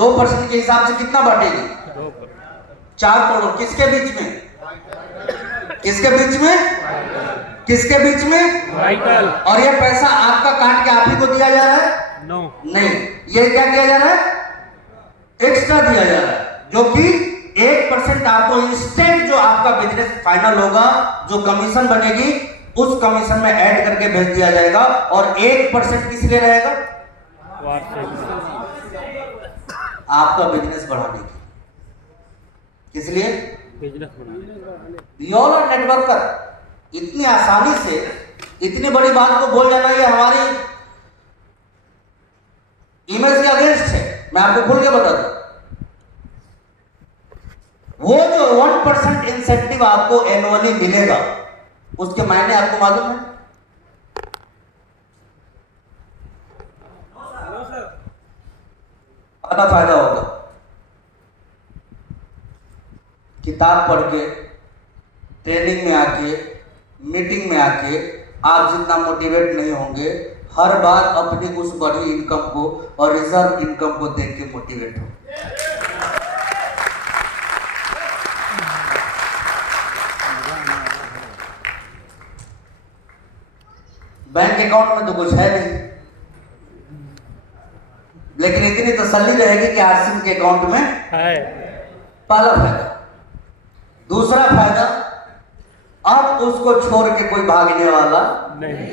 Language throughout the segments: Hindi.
2% के हिसाब से कितना बांटेगी? 4 करोड़। किसके बीच में? किसके बीच में? किसके बीच में? वाइटल। और ये पैसा आपका काट के आप ही को दिया जा रहा है? नो, नहीं, ये क्या दिया जा रहा है? एक्स्ट्रा दिया जा रहा है, जो कि 1% आपको इंस्टेंट, जो आपका बिजनेस फाइनल होगा, जो कमीशन बनेगी, उस कमीशन में ऐड करके भेज दिया जाएगा। और 1% किस लिए रहेगा? आपका बिजनेस बढ़ाने की। किस लिए? बिजनेस बढ़ाने। We all are networker. इतनी आसानी से इतनी बड़ी बात को बोल जाना, ये हमारी इमेज के अगेंस्ट है। मैं आपको खुल के बता दूं, वो जो 1% इंसेंटिव आपको एनुअली मिलेगा, उसके मायने आपको मालूम है? अपना फायदा होगा। किताब पढ़ के, ट्रेनिंग में आके, मीटिंग में आके आप जितना मोटिवेट नहीं होंगे, हर बार अपनी उस बड़ी इनकम को और रिजर्व इनकम को देख के मोटिवेट हो। बैंक अकाउंट में तो कुछ है नहीं, लेकिन इतनी तसल्ली रहेगी कि आरसीएम के अकाउंट में है। पहला फायदा। दूसरा फायदा, अब उसको छोड़ के कोई भागने वाला नहीं।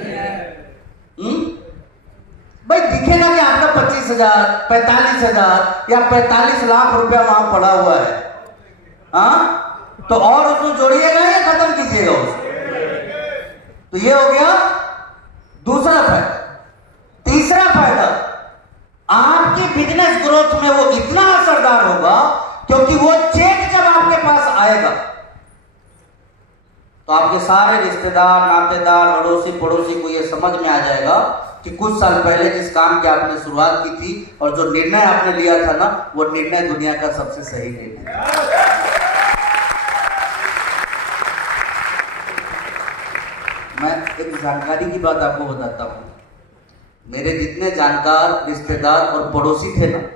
भाई दिखेगा कि आपका 25,000, 45,000 या 45 लाख रुपया वहां पड़ा हुआ है, हाँ, तो और उसको जोड़िएगा या खत्म कीजिएगा उसको? तो ये हो गया दूसरा फायदा। तीसरा फायदा, आपकी बिजनेस ग्रोथ में वो इतना असरदार होगा, क्योंकि वो चेक जब आपके पास आएगा तो आपके सारे रिश्तेदार, नातेदार, अड़ोसी पड़ोसी को ये समझ में आ जाएगा कि कुछ साल पहले जिस काम की आपने शुरुआत की थी और जो निर्णय आपने लिया था ना, वो निर्णय दुनिया का सबसे सही निर्णय था। मैं एक जानकारी की बात आपको बताता हूं। मेरे जितने जानकार, रिश्तेदार और पड़ोसी थे ना,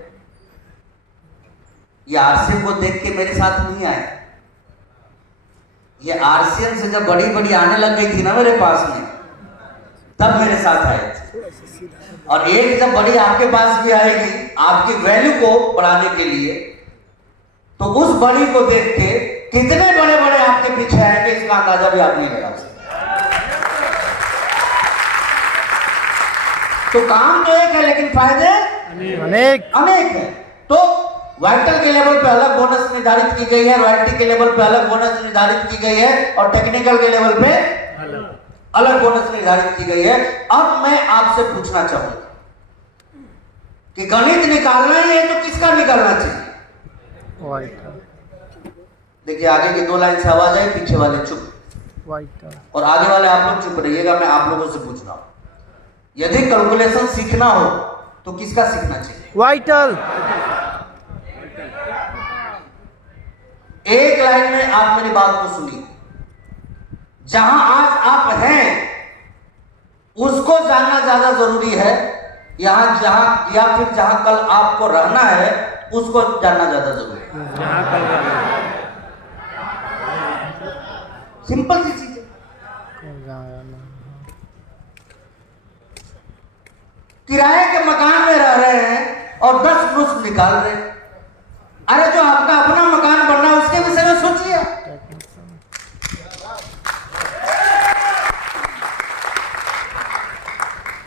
ये आरसीएम को देख के मेरे साथ नहीं आए। ये आरसीएम से जब बड़ी बड़ी आने लग गई थी ना मेरे पास में, तब मेरे साथ आए थे। और एक जब बड़ी आपके पास भी आएगी आपकी वैल्यू को बढ़ाने के लिए, तो उस बड़ी को देख के कितने बड़े बड़े आपके पीछे आएंगे, इसका अंदाजा भी आप नहीं लगा सकते। तो काम तो एक है, लेकिन फायदे अनेक अनेक है। तो वाइटल के लेवल पे अलग बोनस निर्धारित की गई है, रॉयल्टी के लेवल पे अलग बोनस निर्धारित की गई है, और टेक्निकल के लेवल पे अलग बोनस निर्धारित की गई है। अब मैं आपसे पूछना चाहूंगा कि गणित निकालना ही है तो किसका निकालना चाहिए? वाइटल। देखिए आगे की 2 लाइन से आवाज आई, पीछे वाले चुप, वाइटल। और आगे वाले आप लोग चुप रहिएगा। मैं आप लोगों से पूछ रहा हूं, यदि कैलकुलेशन सीखना हो तो किसका सीखना चाहिए? वाइटल। एक लाइन में आप मेरी बात को सुनिए। जहां आज आप हैं उसको जानना ज्यादा जरूरी है, जहां या फिर जहां कल आपको रहना है उसको जानना ज्यादा जरूरी है। सिंपल सी चीज है। किराए के मकान में रह रहे हैं और 10 नुस्ख निकाल रहे हैं। अरे जो आपका अपना मकान बनना है उसके विषय में सोचिए।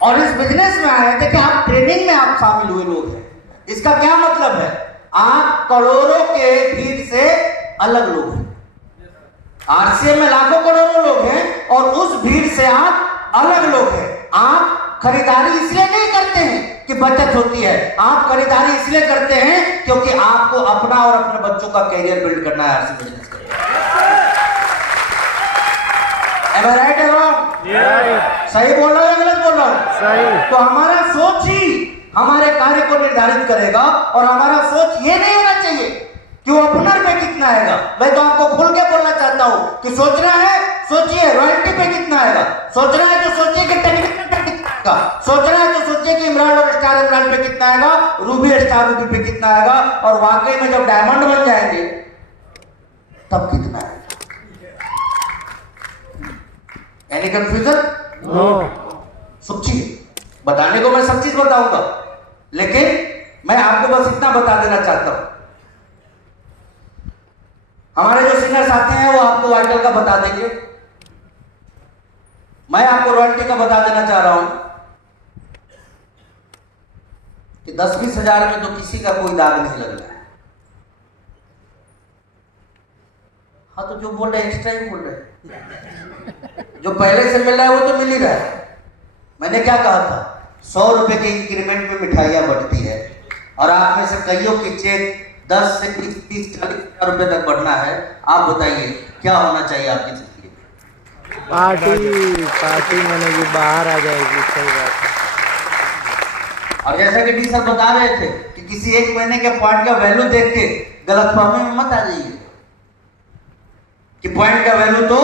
और इस बिजनेस में आए, देखिए आप ट्रेनिंग में आप शामिल हुए लोग हैं, इसका क्या मतलब है? आप करोड़ों के भीड़ से अलग लोग हैं। आरसीएम में लाखों करोड़ों लोग हैं और उस भीड़ से आप अलग लोग हैं। आप खरीदारी इसलिए नहीं करते हैं कि बचत होती है, आप खरीदारी इसलिए करते हैं क्योंकि आपको अपना और अपने बच्चों का कैरियर बिल्ड करना है आरसी बिजनेस के। Am I right or wrong? सही बोल रहा है या गलत बोल रहा हूं? सही। तो हमारा सोच ही हमारे कार्य को निर्धारित करेगा, और हमारा सोच ये नहीं होना चाहिए कि ओपनर पे कितना आएगा। मैं तो आपको खुल के बोलना चाहता हूं कि सोचना है सोचिए रॉयल्टी पे कितना आएगा, सोचना है तो सोचिए कि टेक्निकल पे कितना आएगा। का सोचना है तो सोचिए कि इमरान और स्टार इमरान पे कितना आएगा, रूबी स्टार रूबी पे कितना आएगा, और वाकई में जब डायमंड बन जाएंगे तब कितना आएगा। Any confusion? नो। सोचिए, बताने को मैं सब चीज बताऊंगा, लेकिन मैं आपको बस इतना बता देना चाहता हूं। हमारे जो सिंगर साथी हैं वो आपको वाइटल का बता देंगे, मैं आपको रॉयल्टी का बता देना चाह रहा हूं कि 10-20 हजार में तो किसी का कोई दाग नहीं लग रहा है। हाँ, तो जो बोल रहे हैं एक्स्ट्रा ही बोल रहे हैं, जो पहले से मिल रहा है वो तो मिल ही रहा है। मैंने क्या कहा था, 100 रुपए के इंक्रीमेंट में मिठाइयां बढ़ती है, और आप में से कईयों की चेक 10 से 20, 30, 40 रुपए तक बढ़ना है। आप बताइए क्या होना चाहिए आपकी जिंदगी में? पार्टी मैंने भी बाहर आ जाएगी। सही बात है। और जैसा कि डी सर बता रहे थे कि किसी एक महीने के पॉइंट का वैल्यू देख के गलतफहमी में मत आ जाइए कि पॉइंट का वैल्यू तो,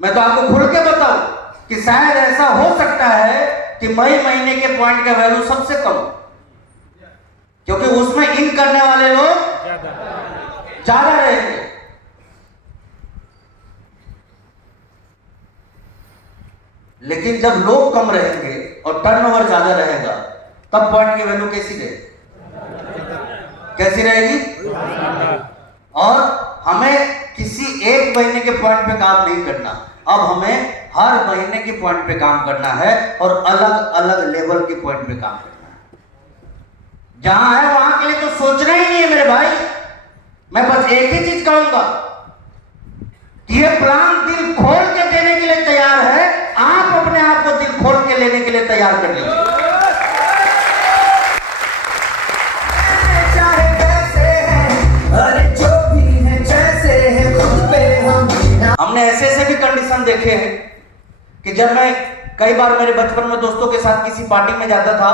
मैं तो आपको खुल के बताऊं कि शायद ऐसा हो सकता है कि मई महीने के पॉइंट का वैल्यू सबसे कम, क्योंकि उसमें इन करने वाले लोग ज्यादा रहेंगे। लेकिन जब लोग कम रहेंगे और टर्नओवर ज्यादा रहेगा, तब पॉइंट की वैल्यू कैसी रहेगी? और हमें किसी एक महीने के पॉइंट पे काम नहीं करना, अब हमें हर महीने के पॉइंट पे काम करना है और अलग अलग लेवल के पॉइंट पे काम करना है। जहां है वहां के लिए तो सोचना ही नहीं है मेरे भाई। मैं बस एक ही चीज कहूंगा कि ये प्लान दिल खोल के देने के लिए तैयार है, आप अपने आप को दिल खोल के लेने के लिए तैयार कर लीजिए। हमने ऐसे ऐसे भी कंडीशन देखे हैं कि जब मैं कई बार मेरे बचपन में दोस्तों के साथ किसी पार्टी में जाता था,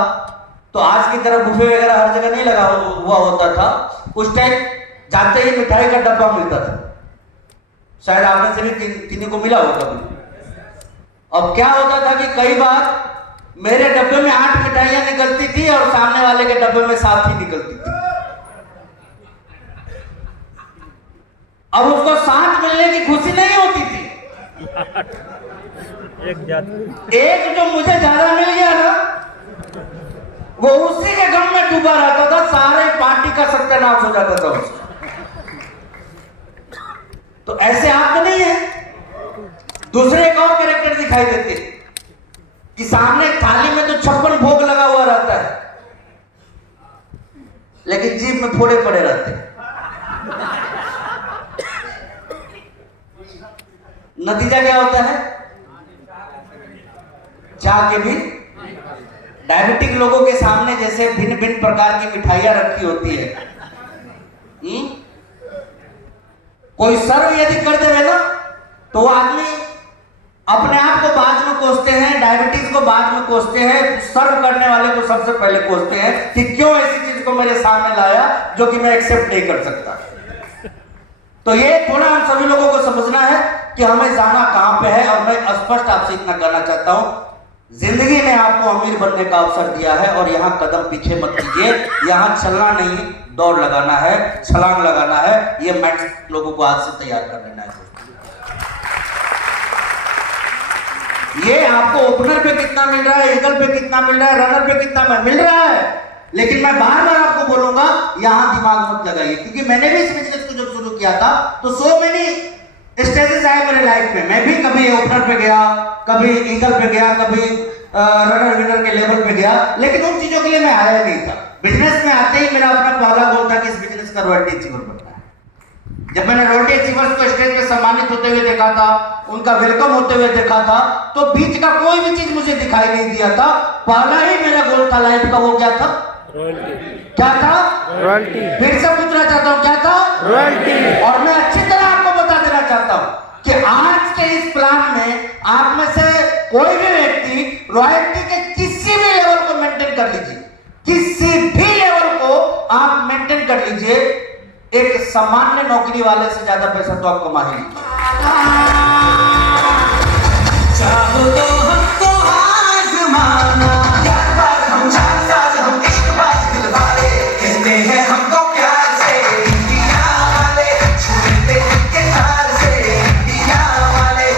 तो आज की तरह बुफे वगैरह हर जगह नहीं लगा हुआ होता था। उस टाइम जाते ही मिठाई का डब्बा मिलता था, शायद आप में से भी किन्हीं को मिला होगा कभी। अब क्या होता था कि कई बार मेरे डब्बे में 8 मिठाइयां निकलती थी और सामने वाले के डब्बे में 7 ही निकलती थी। अब उसको 7 मिलने की खुशी नहीं होती थी, एक जो मुझे ज्यादा मिल गया ना, वो उसी के गम में डूबा रहता था, सारे पार्टी का सत्यानाश हो जाता था उसका। तो ऐसे आप तो नहीं है। दूसरे एक और कैरेक्टर दिखाई देते कि सामने थाली में तो 56 भोग लगा हुआ रहता है, लेकिन जीभ में फोड़े पड़े रहते हैं। नतीजा क्या होता है? चाह के भी डायबिटिक लोगों के सामने जैसे भिन्न भिन्न प्रकार की मिठाइयां रखी होती है, कोई सर्व यदि कर देवे ना, तो वो आदमी अपने आप को बाद में कोसते हैं, डायबिटीज को बाद में कोसते हैं, सर्व करने वाले को सबसे पहले कोसते हैं कि क्यों ऐसी चीज को मेरे सामने लाया जो कि मैं एक्सेप्ट नहीं कर सकता। तो ये थोड़ा हम सभी लोगों को समझना है कि हमें जाना कहां पे है। और मैं स्पष्ट आपसे इतना कहना चाहता हूं, जिंदगी ने आपको अमीर बनने का अवसर दिया है और यहां कदम पीछे मत कीजिए। यहां चलना नहीं, दौड़ लगाना है, छलांग लगाना है। ये माइंड लोगों को आज से तैयार कर लेना है। ये आपको ओपनर पे कितना मिल रहा है, ईगल पे कितना मिल रहा है, रनर पे कितना मिल रहा है, लेकिन मैं बार बार आपको बोलूंगा यहां दिमाग मत लगाइए, क्योंकि मैंने भी इस बिजनेस को जब शुरू किया था तो सो मैनी स्टेजेस आए मेरे लाइफ में। मैं भी कभी ओपनर पे गया, कभी ईगल पे गया, कभी रनर विनर के लेवल पे गया, लेकिन उन चीजों के लिए मैं आया नहीं था। बिजनेस में आते ही मेरा अपना पहला गोल था कि इस बिजनेस का रॉयल्टी अचीवर बनना है। जब मैंने रॉयल्टी अचीवर्स को स्टेज पे सम्मानित होते हुए देखा था, उनका वेलकम होते हुए देखा था, तो बीच का कोई भी चीज मुझे दिखाई नहीं दिया था। पहला ही मेरा गोल था लाइफ का, वो क्या था? क्या था? रॉयल्टी। फिर से पूछना चाहता हूँ, क्या था? रॉयल्टी। और मैं अच्छी तरह आपको बता देना चाहता हूँ कि आज के इस प्लान में आप में से कोई भी व्यक्ति रॉयल्टी के किसी भी लेवल को मेंटेन कर लीजिए, किसी भी लेवल को आप मेंटेन कर लीजिए, एक सामान्य नौकरी वाले से ज्यादा पैसा तो आप कमा ही लीजिए। जमाना यारबाज हम जानसाज हम इश्कबाज दिलवाले कहते हैं हमको प्यार से इंडिया वाले छूते के तार से इंडिया वाले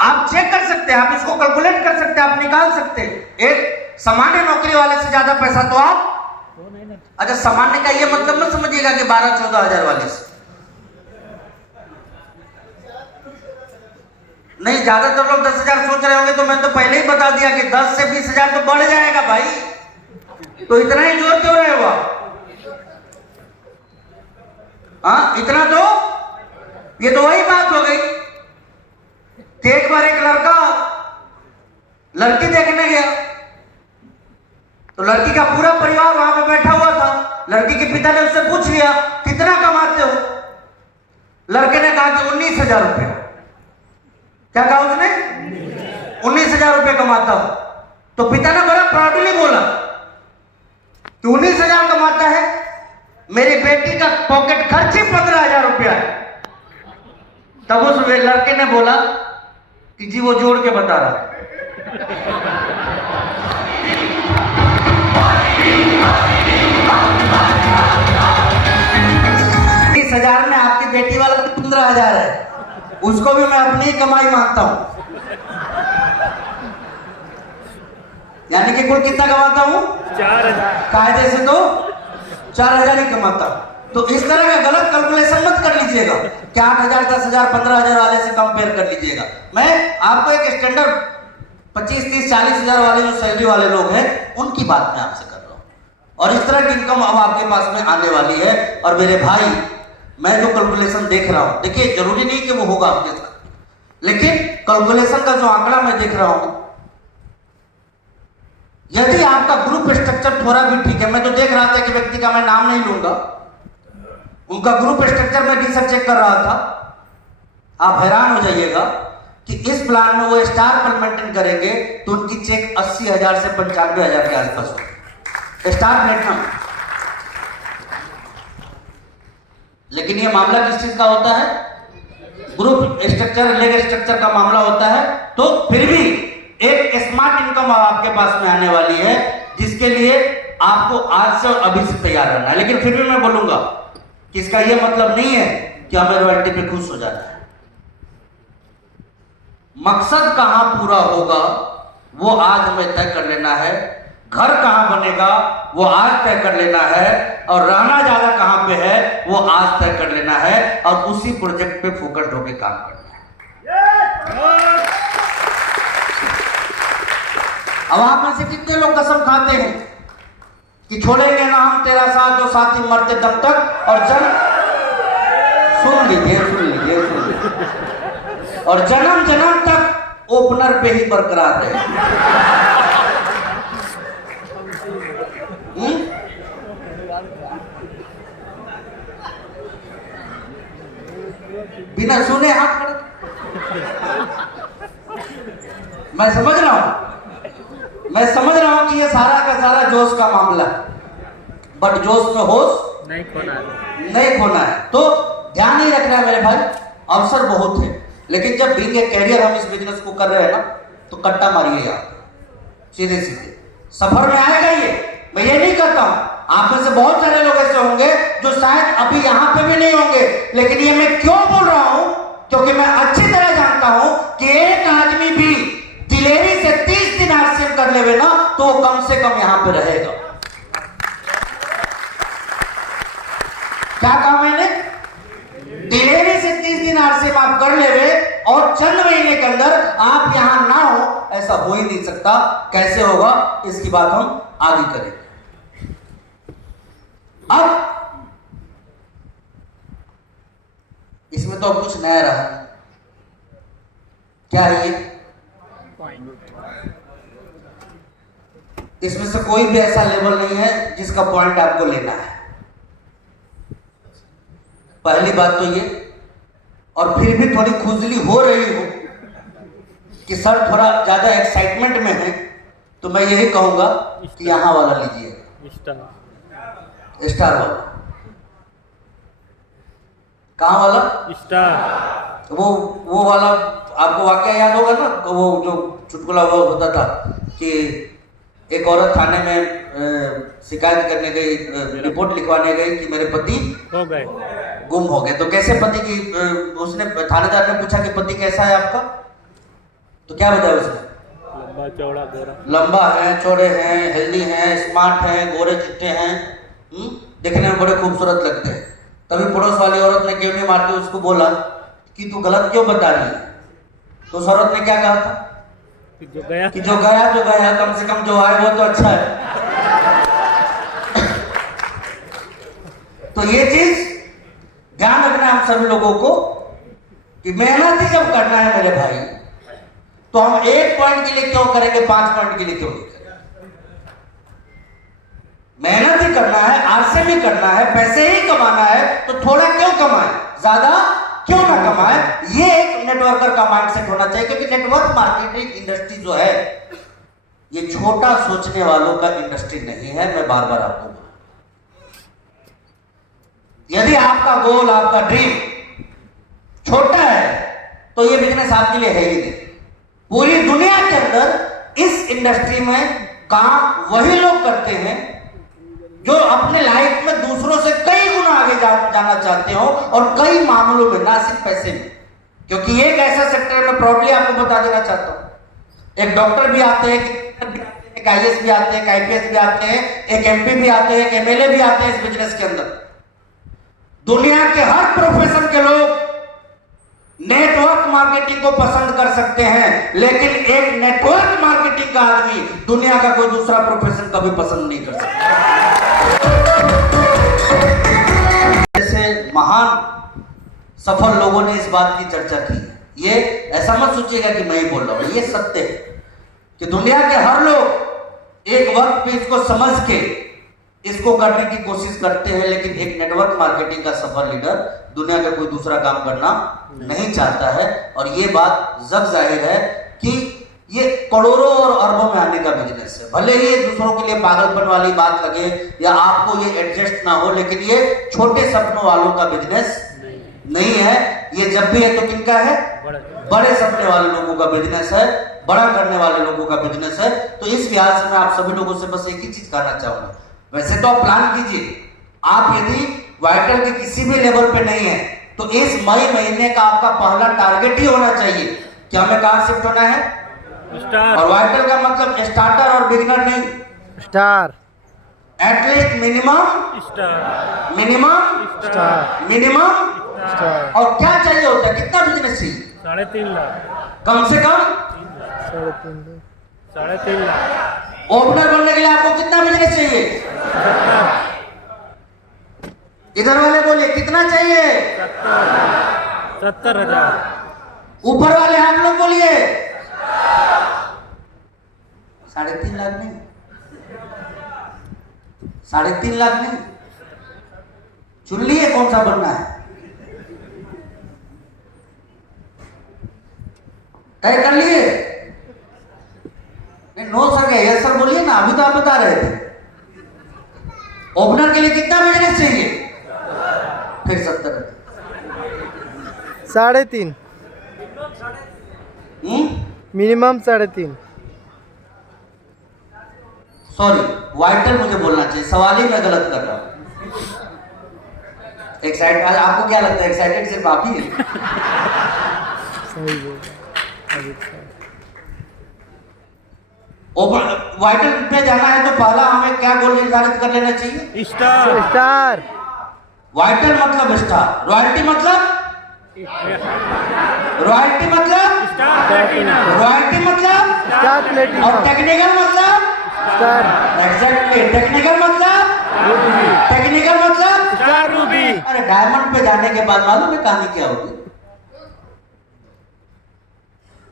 आप चेक कर सकते हैं, आप इसको कैलकुलेट कर सकते हैं, आप निकाल सकते हैं। एक सामान्य नौकरी वाले से ज्यादा पैसा तो आप, अच्छा सामान्य का ये मतलब मत समझिएगा कि 12-14 हजार वाले से नहीं। ज्यादातर लोग 10,000 सोच रहे होंगे, तो मैं तो पहले ही बता दिया कि 10 से 20,000 तो बढ़ जाएगा भाई, तो इतना ही जोर क्यों रहे हो हाँ इतना तो, ये तो वही बात हो गई कि एक बार एक लड़का लड़की देखने गया, तो लड़की का पूरा परिवार वहां पे बैठा हुआ था। लड़की के पिता ने उससे पूछ लिया कितना कमाते हो, लड़के ने कहा कि 19,000 रुपये। क्या कहा उसने? 19,000 रुपये कमाता हूं। तो पिता ने बड़ा प्राउडली बोला कि 19,000 कमाता है, मेरी बेटी का पॉकेट खर्च ही 15,000 रुपया है। तब उस लड़के ने बोला कि जी वो जोड़ के बता रहा है। 20,000 में आपकी बेटी वाला 15,000 है, उसको भी मैं अपनी ही कमाई मानता हूं। यानी कि कुल कितना कमाता हूं? 4,000। कायदे से तो 4,000 ही कमाता हूं। तो इस तरह का गलत कैलकुलेशन मत कर लीजिएगा कि 8,000, 10,000, 15,000 वाले से कंपेयर कर लीजिएगा। मैं आपको एक स्टैंडर्ड 25, 30, 40,000 वाले जो सैलरी वाले लोग हैं उनकी बात मैं आपसे कर रहा हूं, और इस तरह की इनकम अब आपके पास में आने वाली है। और मेरे भाई, मैं जो कैलकुलेशन देख रहा हूं, देखिए जरूरी नहीं कि वो होगा आपके साथ, लेकिन कैलकुलेशन का जो आंकड़ा मैं देख रहा हूं, यदि आपका ग्रुप स्ट्रक्चर थोड़ा भी ठीक है, मैं तो देख रहा था कि व्यक्ति का मैं नाम नहीं लूंगा, उनका ग्रुप स्ट्रक्चर में रिसर्च चेक कर रहा था, आप हैरान हो जाइएगा कि इस प्लान में वो स्टार पर मेंटेन करेंगे तो उनकी चेक 80,000 से 95,000 के आसपास होगी, स्टार प्लेटिनम। लेकिन ये मामला किस चीज का होता है? ग्रुप स्ट्रक्चर, लेग स्ट्रक्चर का मामला होता है। तो फिर भी एक स्मार्ट इनकम आपके पास में आने वाली है, जिसके लिए आपको आज से अभी से तैयार रहना है। लेकिन फिर भी मैं बोलूंगा कि इसका यह मतलब नहीं है कि हमें रॉयल्टी पे खुश हो जाना है। मकसद कहां पूरा होगा वो आज हमें तय कर लेना है, घर कहां बनेगा वो आज तय कर लेना है, और रहना ज्यादा कहां पे है वो आज तय कर लेना है, और उसी प्रोजेक्ट पे फोकस्ड होकर काम करना है। अब आप में से कितने लोग कसम खाते हैं कि छोड़ेंगे ना हम तेरा साथ जो साथी मरते दम तक, और सुन लीजिए, और जन्म जन्म तक ओपनर पे ही बरकरार रहे। बिना सुने हाथ खड़े, मैं समझ रहा हूं कि ये सारा का सारा जोश का मामला है, बट जोश में होश नहीं खोना है। तो ध्यान ही रखना है मेरे भाई, अवसर बहुत है, लेकिन जब बीइंग ए कैरियर हम इस बिजनेस को कर रहे हैं ना, तो कट्टा मारिए आप सीधे सफर में आएगा ये। मैं ये नहीं कहता हूं, आप में से बहुत सारे लोग ऐसे होंगे जो शायद अभी यहां पे भी नहीं होंगे, लेकिन ये मैं क्यों बोल रहा हूं, क्योंकि मैं अच्छी तरह जानता हूं कि एक आदमी भी दिलेरी से 30 दिन आरसीएम कर लेवे ना, तो कम से कम यहां पे रहेगा। क्या कहा मैंने? दिलेरी से 30 दिन आरसीएम आप कर लेवे और चंद महीने के अंदर आप यहां ना हो, ऐसा हो ही नहीं सकता। कैसे होगा इसकी बात हम आगे करेंगे। अब इसमें तो कुछ नया रहा, क्या है ये? इसमें से कोई भी ऐसा लेवल नहीं है जिसका पॉइंट आपको लेना है, पहली बात तो ये। और फिर भी थोड़ी खुजली हो रही हो कि सर थोड़ा ज्यादा एक्साइटमेंट में है, तो मैं यही कहूंगा कि यहां वाला लीजिएगा, स्टार वाला। कहां वाला? स्टार। वो वाला आपको वाकया याद होगा ना, तो वो जो चुटकुला वो होता था कि एक औरत थाने में शिकायत करने गई, रिपोर्ट लिखवाने गई कि मेरे पति हो गए। गुम हो गए। तो कैसे पति की, उसने थानेदार ने पूछा कि पति कैसा है आपका, तो क्या बताया उसने? लंबा चौड़ा गोरा। लंबा है, चौड़े हैं, हेल्दी हैं, स्मार्ट हैं, गोरे चिट्टे हैं, देखने में बड़े खूबसूरत लगते हैं। तभी पड़ोस वाली औरत ने केवनी मारते उसको बोला कि तू गलत क्यों बता रही है? तो उस औरत ने क्या कहा था कि जो गया कि जो गया कम से कम जो आए वो तो अच्छा है। तो ये चीज ध्यान रखना है हम सभी लोगों को कि मेहनत ही जब करना है मेरे भाई, तो हम 1 पॉइंट के लिए क्यों करेंगे, 5 पॉइंट के लिए क्यों नहीं करेंगे? मेहनत ही करना है, आरसे भी करना है, पैसे ही कमाना है, तो थोड़ा क्यों कमाए, ज्यादा क्यों ना कमाए? ये एक नेटवर्कर का माइंडसेट होना चाहिए, क्योंकि नेटवर्क मार्केटिंग इंडस्ट्री जो है ये छोटा सोचने वालों का इंडस्ट्री नहीं है। मैं बार बार आपको, यदि आपका गोल, आपका ड्रीम छोटा है तो ये बिजनेस आपके लिए है ही नहीं। पूरी दुनिया के अंदर इस इंडस्ट्री में काम वही लोग करते हैं जो अपने लाइफ में दूसरों से कई गुना आगे जाना चाहते हो, और कई मामलों में, ना सिर्फ पैसे में। क्योंकि एक ऐसा सेक्टर में प्राउडली आपको बता देना चाहता हूं, एक डॉक्टर भी आते हैं, एक IAS भी आते हैं, एक IPS भी आते हैं, एक MP भी आते हैं, एक MLA भी आते हैं इस बिजनेस के अंदर। दुनिया के हर प्रोफेशन के लोग नेटवर्क मार्केटिंग को पसंद कर सकते हैं, लेकिन एक नेटवर्क मार्केटिंग का आदमी दुनिया का कोई दूसरा प्रोफेशन कभी पसंद नहीं कर सकता। जैसे महान सफल लोगों ने इस बात की चर्चा की है, ये ऐसा मत सोचिएगा कि मैं ही बोल रहा हूं, ये सत्य है कि दुनिया के हर लोग एक वक्त पे इसको समझ के इसको करने की कोशिश करते हैं, लेकिन एक नेटवर्क मार्केटिंग का सफल लीडर दुनिया का कोई दूसरा काम करना नहीं चाहता है। और ये बात जग जाहिर है कि ये करोड़ों और अरबों में आने का बिजनेस है। भले ही दूसरों के लिए पागलपन वाली बात लगे या आपको ये एडजस्ट ना हो, लेकिन ये छोटे सपनों वालों का बिजनेस नहीं है। ये जब भी है तो किनका है? बड़े सपने वाले लोगों का बिजनेस है, बड़ा करने वाले लोगों का बिजनेस है। तो इस लिहाज से मैं आप सभी लोगों से बस एक ही चीज कहना चाहूंगा, वैसे तो आप प्लान कीजिए, आप यदि वाइटल के किसी भी लेवल पे नहीं है तो इस मई महीने का आपका पहला टारगेट ही होना चाहिए कि हमें कहां शिफ्ट होना है, स्टार। और वाइटल का मतलब स्टार्टर और बिगिनर नहीं, star, at least minimum star, minimum minimum. Star. और क्या चाहिए होता है, कितना बिजनेस चाहिए? 3.5 लाख। कम से कम 3.5 लाख। ओपनर बनने के लिए आपको कितना बिजनेस चाहिए? 70। इधर वाले बोलिए कितना चाहिए? 70,000। ऊपर वाले आप लोग बोलिए 3.5 लाख नहीं, 3.5 लाख नहीं, चुन लिए कौन सा बनना है, तय कर लिए? नहीं, नो सर क्या यस सर बोलिए ना, अभी तो आप बता रहे थे। ओपनर के लिए कितना बिजनेस चाहिए? फिर 70। 3.5 मिनिमम 3.5। सॉरी, वाइटल मुझे बोलना चाहिए, सवाल ही मैं गलत कर रहा हूं। एक्साइटेड, आपको क्या लगता है एक्साइटेड सिर्फ आप ही है? सही बोल। ओपन वाइटल पे जाना है तो पहला हमें क्या गोल निर्धारित कर लेना चाहिए? स्टार। स्टार। वाइटल मतलब स्टार, रॉयल्टी मतलब रॉयल्टी मतलब स्टार प्लेटिनम। रॉयल्टी मतलब स्टार और प्लेटिनम। टेक्निकल मतलब स्टार। एग्जैक्टली, टेक्निकल मतलब रूबी। टेक्निकल मतलब स्टार रूबी। अरे डायमंड पे जाने के बाद मालूम है कहानी क्या होगी?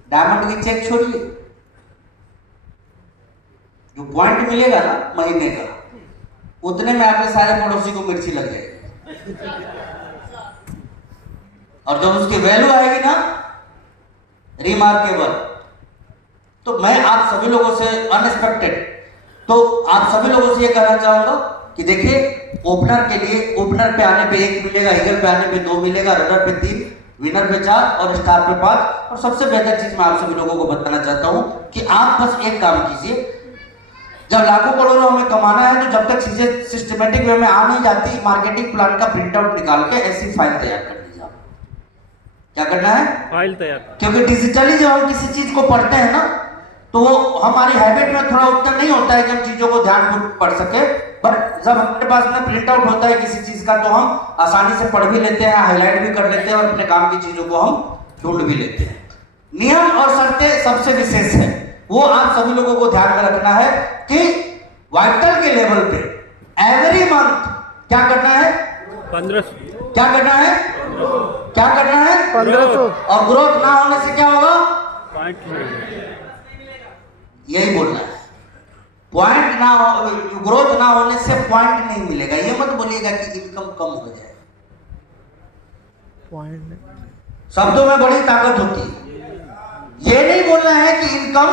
डायमंड की चेक छोड़िए, जो पॉइंट मिलेगा ना महीने का, उतने में आपके सारे पड़ोसी को मिर्ची लग जाएगी, और जब उसकी वैल्यू आएगी ना रिमार्केबल, तो मैं आप सभी लोगों से अनएक्सपेक्टेड, तो आप सभी लोगों से ये कहना चाहूंगा कि देखिए, ओपनर के लिए, ओपनर पे आने पे 1 मिलेगा, ईगल पे आने पे 2 मिलेगा, रनर पे 3, विनर पे 4 और स्टार पे 5। और सबसे बेहतर चीज मैं आप सभी लोगों को बताना चाहता हूं कि आप बस एक काम कीजिए, जब लाखों करोड़ों हमें कमाना है तो जब तक चीजें सिस्टमेटिक वे में आ नहीं जाती, मार्केटिंग प्लान का प्रिंट आउट निकाल के ऐसी फाइल तैयार कर लीजिए। क्या करना है? फाइल तैयार। क्योंकि डिजिटली जब हम किसी चीज को पढ़ते हैं ना तो हमारी हैबिट में थोड़ा उतना नहीं होता है कि हम चीजों को ध्यानपूर्वक पढ़ सके, बट जब हमारे पास में प्रिंट आउट होता है किसी चीज का तो हम आसानी से पढ़ भी लेते हैं, हाईलाइट भी कर लेते हैं और अपने काम की चीजों को हम ढूंढ भी लेते हैं। नियम और शर्तें सबसे विशेष है, वो आप सभी लोगों को ध्यान में रखना है कि वाइटल के लेवल पे एवरी मंथ क्या करना है? 1500। क्या करना है? क्या करना है? 1500। और ग्रोथ ना होने से क्या होगा? यही बोलना है, पॉइंट ना हो, ग्रोथ ना होने से पॉइंट नहीं मिलेगा। ये मत बोलिएगा कि इनकम कम हो जाए, पॉइंट शब्दों में बड़ी ताकत होती है। ये नहीं बोलना है कि इनकम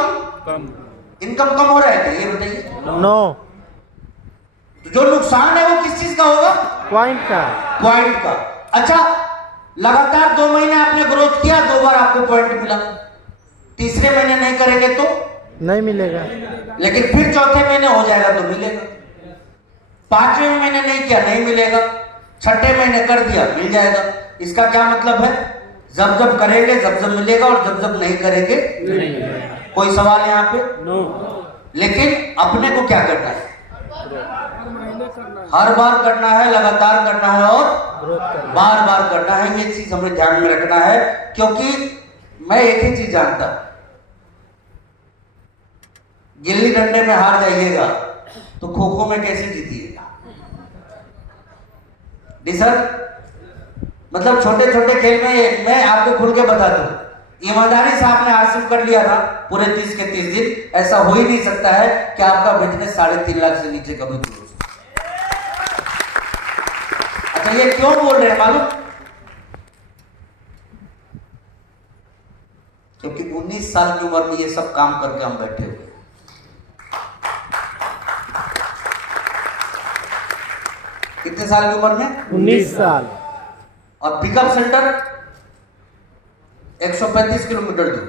कम हो रहा है, ये बताइए। नो। तो जो नुकसान है वो किस चीज का होगा? पॉइंट का। अच्छा, लगातार 2 महीने आपने ग्रोथ किया, 2 बार आपको पॉइंट मिला, तीसरे महीने नहीं करेंगे तो नहीं मिलेगा, लेकिन फिर चौथे महीने हो जाएगा तो मिलेगा। 5वें महीने नहीं किया नहीं मिलेगा, 6ठे महीने कर दिया मिल जाएगा। इसका क्या मतलब है? जब जब करेंगे जब जब मिलेगा और जब जब नहीं करेंगे नहीं। कोई सवाल यहाँ पे? नो। लेकिन अपने को क्या करना है? हर बार करना है, लगातार करना है और बार बार करना है। ये चीज हमें ध्यान में रखना है, क्योंकि मैं एक ही चीज जानता हूं, गिल्ली डंडे में हार जाइएगा तो खो खो में कैसे जीतिएगा? सर, मतलब छोटे छोटे खेल में मैं आपको खुल के बता दूं, ईमानदारी से आपने हासिल कर लिया ना पूरे 30 के 30 दिन, ऐसा हो ही नहीं सकता है कि आपका बिजनेस 3.5 लाख से नीचे कभी क्लोज। अच्छा, ये क्यों बोल रहे हैं मालूम? क्योंकि 19 साल की उम्र में ये सब काम करके हम बैठे हुए। कितने साल की उम्र में? 19 साल। और पिकअप सेंटर 135 किलोमीटर दूर।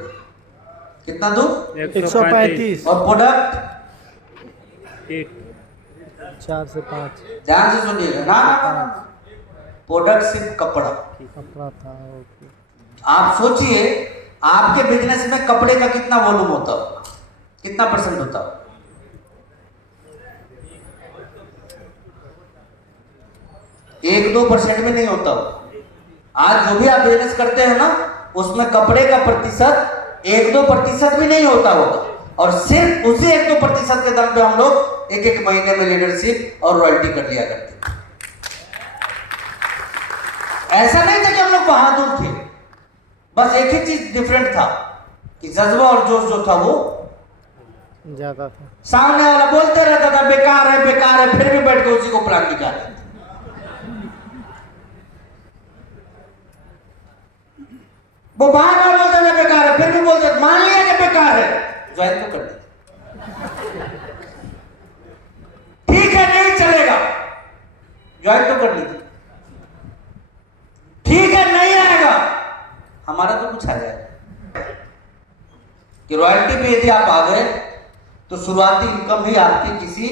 कितना दूर? 135। और प्रोडक्ट 4 से 5। ध्यान से सुनिएगा ना, प्रोडक्ट सिर्फ कपड़ा था। आप सोचिए आपके बिजनेस में कपड़े का कितना वॉल्यूम होता हो, कितना % होता हो? 1-2% में नहीं होता हो। आज जो भी आप बिजनेस करते हैं ना उसमें कपड़े का प्रतिशत 1-2% भी नहीं होता होगा, और सिर्फ उसी 1-2% के दम पे हम लोग एक महीने में लीडरशिप और रॉयल्टी कर लिया करते। ऐसा नहीं था कि हम लोग बहादुर थे, बस एक ही चीज डिफरेंट था कि जज्बा और जोश जो था वो ज्यादा था। सामने वाला बोलते रहता था बेकार है, फिर भी बैठ के उसी को प्लान निकाल देते। वो बार-बार बोलते थे बेकार है, फिर भी बोलते मान लिया कि बेकार है, ज्वाइन तो कर देते। ठीक है नहीं चलेगा, ज्वाइन तो कर लीजिए। ठीक है नहीं आएगा, हमारा तो कुछ आ जाएगा। कि रॉयल्टी पे यदि आप आ गए तो शुरुआती इनकम ही आपकी किसी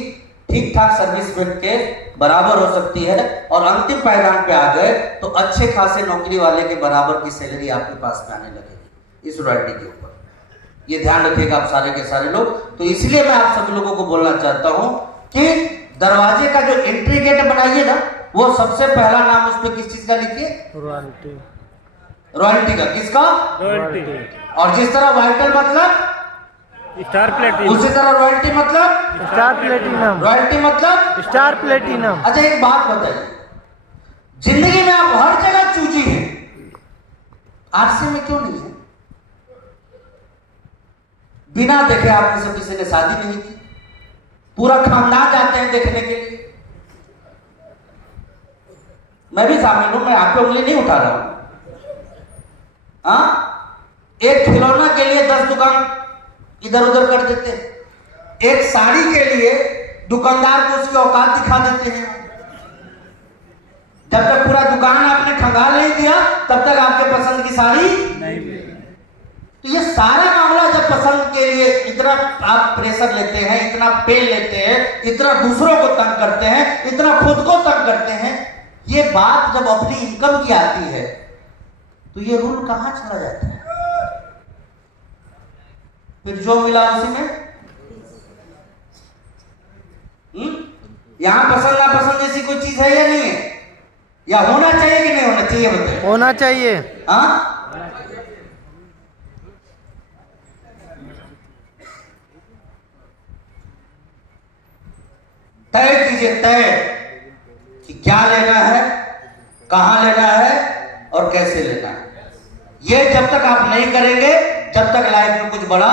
ठीक ठाक सर्विस के बराबर हो सकती है, और अंतिम पायदान पे आ गए तो अच्छे खासे नौकरी वाले के बराबर की सैलरी आपके पास में आने लगेगी इस रॉयल्टी के ऊपर। ये ध्यान रखिएगा आप सारे के सारे लोग। तो इसलिए मैं आप सभी लोगों को बोलना चाहता हूं कि दरवाजे का जो एंट्री गेट बनाइए ना, वो सबसे पहला नाम उस पर किस चीज का लिखिए? रॉयल्टी का। किसका? रॉयल्टी। और जिस तरह वाइटल मतलब स्टार प्लेटिनम, उसी तरह रॉयल्टी मतलब स्टार प्लेटिनम, रॉयल्टी मतलब स्टार प्लेटिनम। अच्छा एक बात बताइए, जिंदगी में आप हर जगह चूजी हैं, आरसी में क्यों नहीं है? बिना देखे आपने से किसी ने शादी नहीं की, पूरा खानदान जाते हैं देखने के लिए। मैं भी शामिल हूं, मैं आप पे उंगली नहीं उठा रहा हूं। एक खिलौना के लिए 10 दुकान इधर उधर कर देते हैं, एक साड़ी के लिए दुकानदार को उसकी औकात दिखा देते हैं। जब तक पूरा दुकान आपने खंगाल नहीं दिया तब तक आपके पसंद की साड़ी नहीं मिलेगी। तो ये सारा मामला जब पसंद के लिए इतना आप प्रेशर लेते हैं, इतना पेन लेते हैं, इतना दूसरों को तंग करते हैं, इतना खुद को तंग करते हैं, ये बात जब अपनी इनकम की आती है तो ये रूल कहां चला जाता है? फिर जो मिला उसी में यहां पसंद नापसंद जैसी कोई चीज है या नहीं है? या होना चाहिए कि नहीं होना चाहिए? बताइए। होना चाहिए। हाँ, तय कीजिए, तय कि क्या लेना है, कहां लेना है और कैसे लेना है। ये जब तक आप नहीं करेंगे, जब तक लाइफ में कुछ बड़ा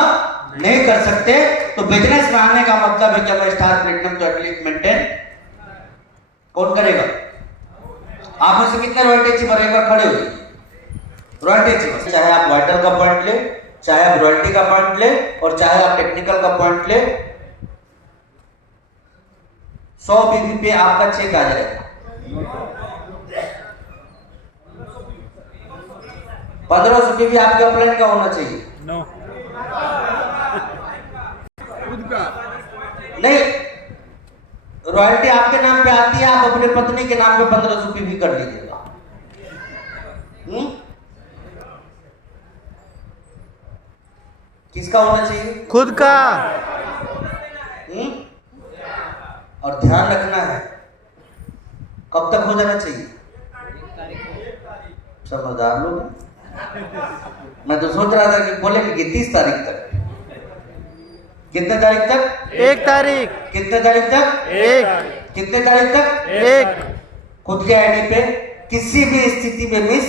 नहीं कर सकते। तो बिजनेस में आने का मतलब है कि मैं स्टार प्लेटिनम तो एटलीस्ट मेंटेन कौन करेगा? आप में से कितने रॉयल्टी अचीवर एक बार खड़े हो जाइए। रॉयल्टी अचीवर, चाहे आप वाइटल का पॉइंट ले, चाहे आप रॉयल्टी का पॉइंट ले और चाहे आप टेक्निकल का पॉइंट ले, 100 बीबी पे आपका चेक आ जाएगा। 1500 बीबी आपके अपलाइन का होना चाहिए। नो, नहीं, रॉयल्टी आपके नाम पे आती है, आप अपने पत्नी के नाम पे 1500 बीबी कर लीजिएगा। किसका होना चाहिए? खुद का। और ध्यान रखना है कब तक हो जाना चाहिए? समझदार लोग हैं। मैं तो सोच रहा था कि बोले कि 30 तारीख तक। कितने तारीख तक? 1 तारीख। कितने तारीख तक? 1। कितने तारीख तक? 1। खुद के आईडी पे किसी भी स्थिति में मिस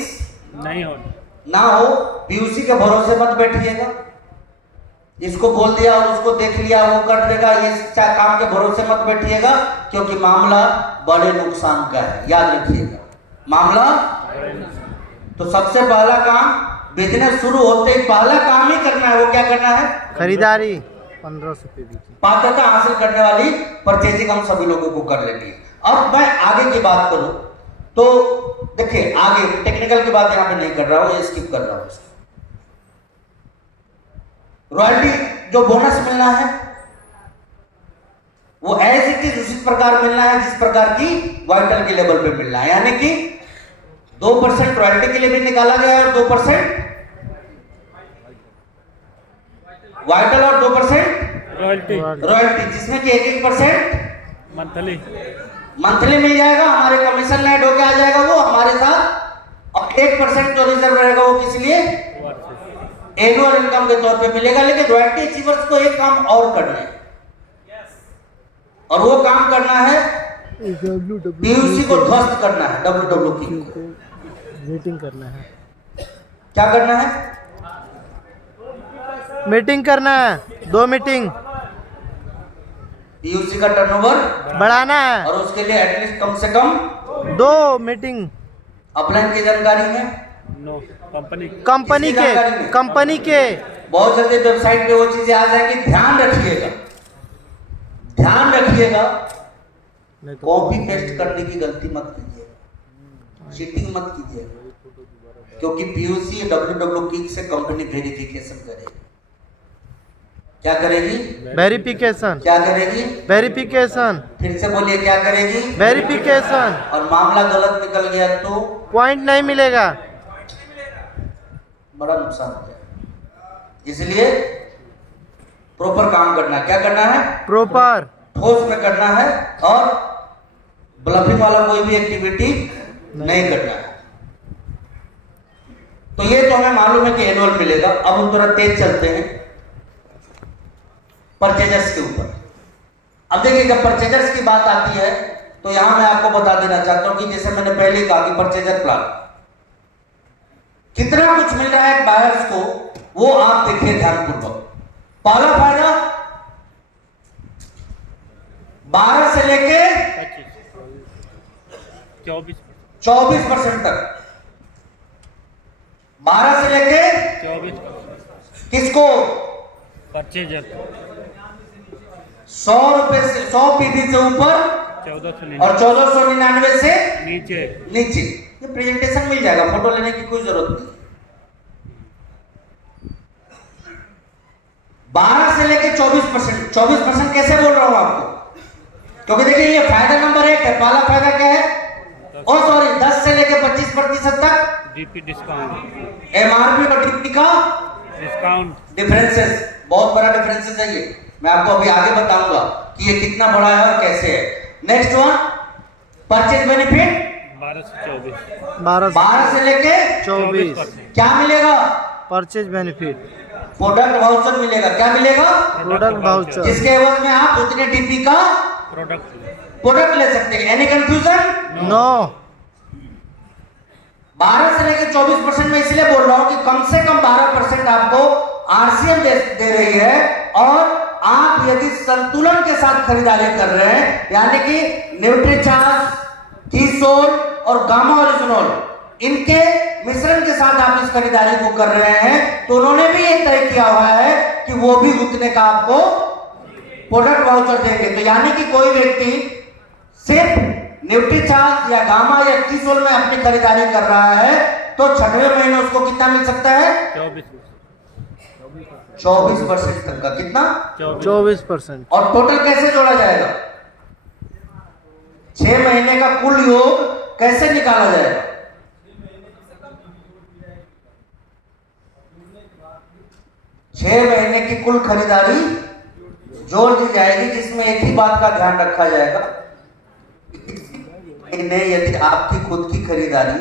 नहीं होना। ना हो। पीयूसी के भरोसे मत बैठिएगा। इसको बोल दिया और उसको देख लिया वो कर देगा, ये काम के भरोसे मत बैठिएगा, क्योंकि मामला बड़े नुकसान का है। याद रखिएगा, मामला। तो सबसे पहला काम, बिजनेस शुरू होते ही पहला काम ही करना है। वो क्या करना है? खरीदारी 1500 पे भी। पात्रता हासिल करने वाली परचेजिंग हम सभी लोगों को कर लेनी है। अब मैं आगे की बात करूं तो देखिए, आगे टेक्निकल की बात यहां पे नहीं कर रहा हूं, ये स्किप कर रहा हूं। रॉयल्टी जो बोनस मिलना है वो एज इट इज उसी प्रकार मिलना है जिस प्रकार की वाइटल के लेवल पे मिलना है। यानी कि 2% रॉयल्टी के लिए भी निकाला गया है और 2% वाइटल और 2% रॉयल्टी रॉयल्टी, जिसमें कि 1% मंथली मिल जाएगा। हमारे कमीशन ऐड होके आ जाएगा वो हमारे साथ, और 1% जो रिजर्व रहेगा वो किस लिए? एनुअल इनकम के तौर पे मिलेगा। लेकिन रॉयल्टी अचीवर्स को एक काम और करना है, और वो काम करना है पीयूसी को ध्वस्त करना है। WWQ को मीटिंग करना है। क्या करना है? मीटिंग करना है। 2 मीटिंग पीयूसी का टर्नओवर बढ़ाना है। और उसके लिए एटलीस्ट कम से कम 2 मीटिंग। अपलाइन की जानकारी है? नो, कंपनी कंपनी के बहुत जल्दी वेबसाइट पे वो चीजें आ जाएंगी। ध्यान रखिएगा, ध्यान रखिएगा, कॉपी पेस्ट करने की गलती मत कीजिएगा, चीटिंग मत कीजिएगा, क्योंकि पीयूसी WWQ से कंपनी वेरिफिकेशन करेगी। क्या करेगी? वेरिफिकेशन। क्या करेगी? वेरिफिकेशन। फिर से बोलिए, क्या करेगी? वेरिफिकेशन। और मामला गलत निकल गया तो पॉइंट नहीं मिलेगा, बड़ा नुकसान हो जाएगा। इसलिए प्रॉपर काम करना है। क्या करना है? प्रॉपर ठोस में करना है, और ब्लफिंग वाला कोई भी एक्टिविटी नहीं करना है। तो ये तो हमें मालूम है कि एनुअल मिलेगा। अब हम थोड़ा तेज चलते हैं परचेजर्स के ऊपर। अब देखिए, जब परचेजर्स की बात आती है तो यहां मैं आपको बता देना चाहता हूं कि जैसे मैंने पहले ही कहा कि परचेजर प्लान कितना कुछ मिल रहा है बायर्स को, वो आप देखिए ध्यानपूर्वक। पहला फायदा 12 से लेके 24% तक। 12 से लेके 24 किसको? परचेजर 100 रुपए से 100 पीबी से ऊपर और 1499 से नीचे नीचे। ये प्रेजेंटेशन मिल जाएगा, फोटो लेने की कोई जरूरत नहीं। 12 से लेके 24%। 24% कैसे बोल रहा हूं आपको, क्योंकि देखिए ये फायदा नंबर 1 है। पहला फायदा क्या है, ओ सॉरी 10 से लेके 25% तक डीपी डिस्काउंट एमआरपी और डीपी का डिस्काउंट। डिफरेंसेस, बहुत बड़ा डिफरेंसेस है ये। मैं आपको अभी आगे बताऊंगा कि ये कितना बड़ा है और कैसे है। नेक्स्ट वन, परचेज बेनिफिट 12 से 24 12 से लेके 24 क्या मिलेगा, परचेज बेनिफिट प्रोडक्ट वाउचर मिलेगा। क्या मिलेगा, प्रोडक्ट वाउचर जिसके एवज में आप उतने डीपी का प्रोडक्ट ले सकते हैं। Any confusion? नो। 12 से लेकर 24% में इसलिए बोल रहा हूं कि कम से कम 12% आपको आरसीएम दे रही है। और आप यदि संतुलन के साथ खरीदारी कर रहे हैं, यानी कि न्यूट्रीचार्ज, कीसोल और गामा ओरिजिनल, इनके मिश्रण के साथ आप इस खरीदारी को कर रहे हैं, तो उन्होंने भी ये तय किया हुआ है कि वो भी उतने का आपको प्रोडक्ट वाउचर देंगे। तो यानी कि कोई व्यक्ति सिर्फ न्यूट्रीचार्ज या गामा या कीसोल में अपनी खरीदारी कर रहा है, तो 6वें महीने उसको कितना मिल सकता है, 24% तक का। कितना, 24%। और टोटल कैसे जोड़ा जाएगा, 6 महीने का कुल योग कैसे निकाला जाएगा। 6 महीने की कुल खरीदारी जोड़ दी जाएगी, जिसमें एक ही बात का ध्यान रखा जाएगा, यदि आपकी खुद की खरीदारी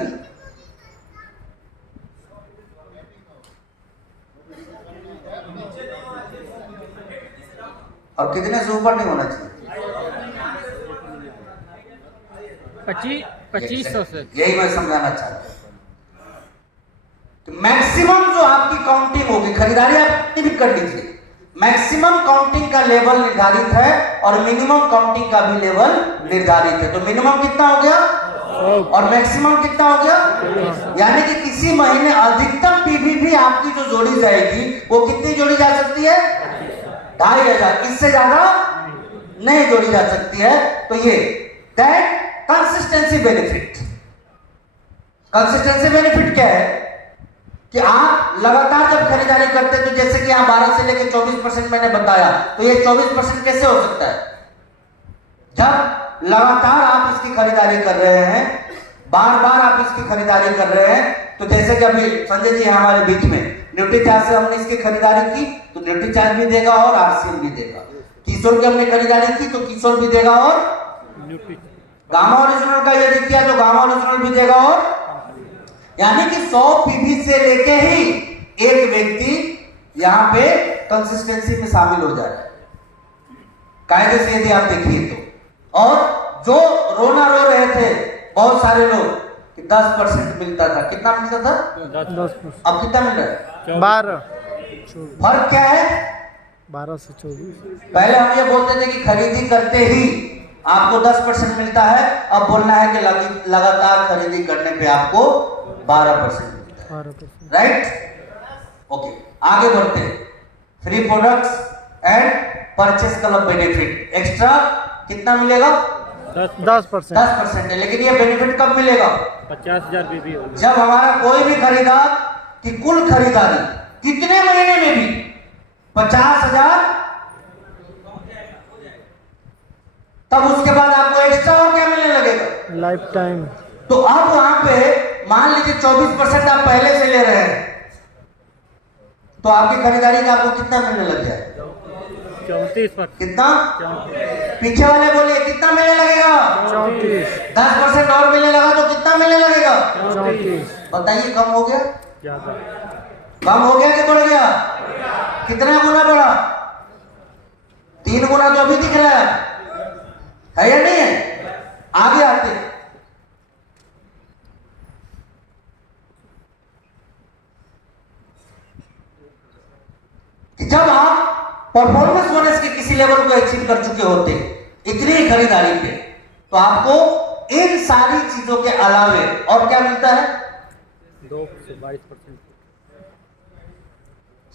और कितने से ऊपर नहीं होना चाहिए, 2500 से। यही मैं समझाना चाहता हूं। तो मैक्सिमम जो आपकी काउंटिंग होगी, खरीदारी आप कितनी भी कर लीजिए, मैक्सिमम काउंटिंग का लेवल निर्धारित है और मिनिमम काउंटिंग का भी लेवल निर्धारित है। तो मिनिमम कितना हो गया और मैक्सिमम कितना हो गया, यानी कि किसी महीने अधिकतम पीवी भी आपकी जो जोड़ी जाएगी वो कितनी जोड़ी जा सकती है, 2500, इससे ज्यादा नहीं जोड़ी जा सकती है। तो ये that consistency benefit. Consistency benefit क्या है कि आप लगातार जब खरीदारी करते हैं, तो जैसे कि यहाँ 12 से लेकर 24% मैंने बताया, तो ये 24% कैसे हो सकता है, जब लगातार आप इसकी खरीदारी कर रहे हैं, बार बार आप इसकी खरीदारी कर रहे हैं। तो जैसे कि अभी संजय जी हमारे बीच में न्यूट्रीचार्ज से हमने इसकी खरीदारी की, तो न्यूट्रीचार्ज भी देगा और आरसीएम भी देगा। किशोर की हमने खरीदारी की तो किशोर भी देगा और गामा ओरिजिनल का यदि किया तो गामा ओरिजिनल भी देगा। और यानी कि 100 पीवी से लेके ही एक व्यक्ति यहां पे कंसिस्टेंसी में शामिल हो जा रहा है, कायदे से यदि आप देखिए तो। और जो रोना रो रहे थे बहुत सारे लोग कि 10% मिलता था, कितना मिलता था, 10%। अब कितना मिल रहा है, 12। फर्क क्या है, 12 से 24। पहले हम ये बोलते थे कि खरीदी करते ही आपको 10% मिलता है, अब बोलना है कि लगातार खरीदी करने पे आपको 12% मिलता है, 12%। राइट। ओके, आगे बढ़ते हैं। Free products and purchase club benefit extra कितना मिलेगा, 10%। 10% है। लेकिन ये बेनिफिट कब मिलेगा, 50,000 बीबी होगी। जब हमारा कोई भी खरीदार की कुल खरीदारी कितने महीने में भी 50,000, तब उसके बाद आपको एक्स्ट्रा और क्या मिलने लगेगा, लाइफ टाइम। तो अब वहां पे मान लीजिए 24% आप पहले से ले रहे हैं, तो आपकी खरीदारी का आपको कितना मिलने लग जाए, 34%। कितना, पीछे वाले बोले कितना मिलने लगेगा, 34। 10% और मिलने लगा तो कितना मिलने लगेगा, 34। बताइए कम हो गया, ज्यादा कम हो गया कि बढ़ गया, कितना गुना बढ़ा, 3 गुना तो अभी दिख रहा है या नहीं है। आगे आते कि जब आप परफॉर्मेंस बोनस के किसी लेवल को अचीव कर चुके होते इतनी ही खरीदारी पे, तो आपको इन सारी चीजों के अलावे और क्या मिलता है, 2 से 22%।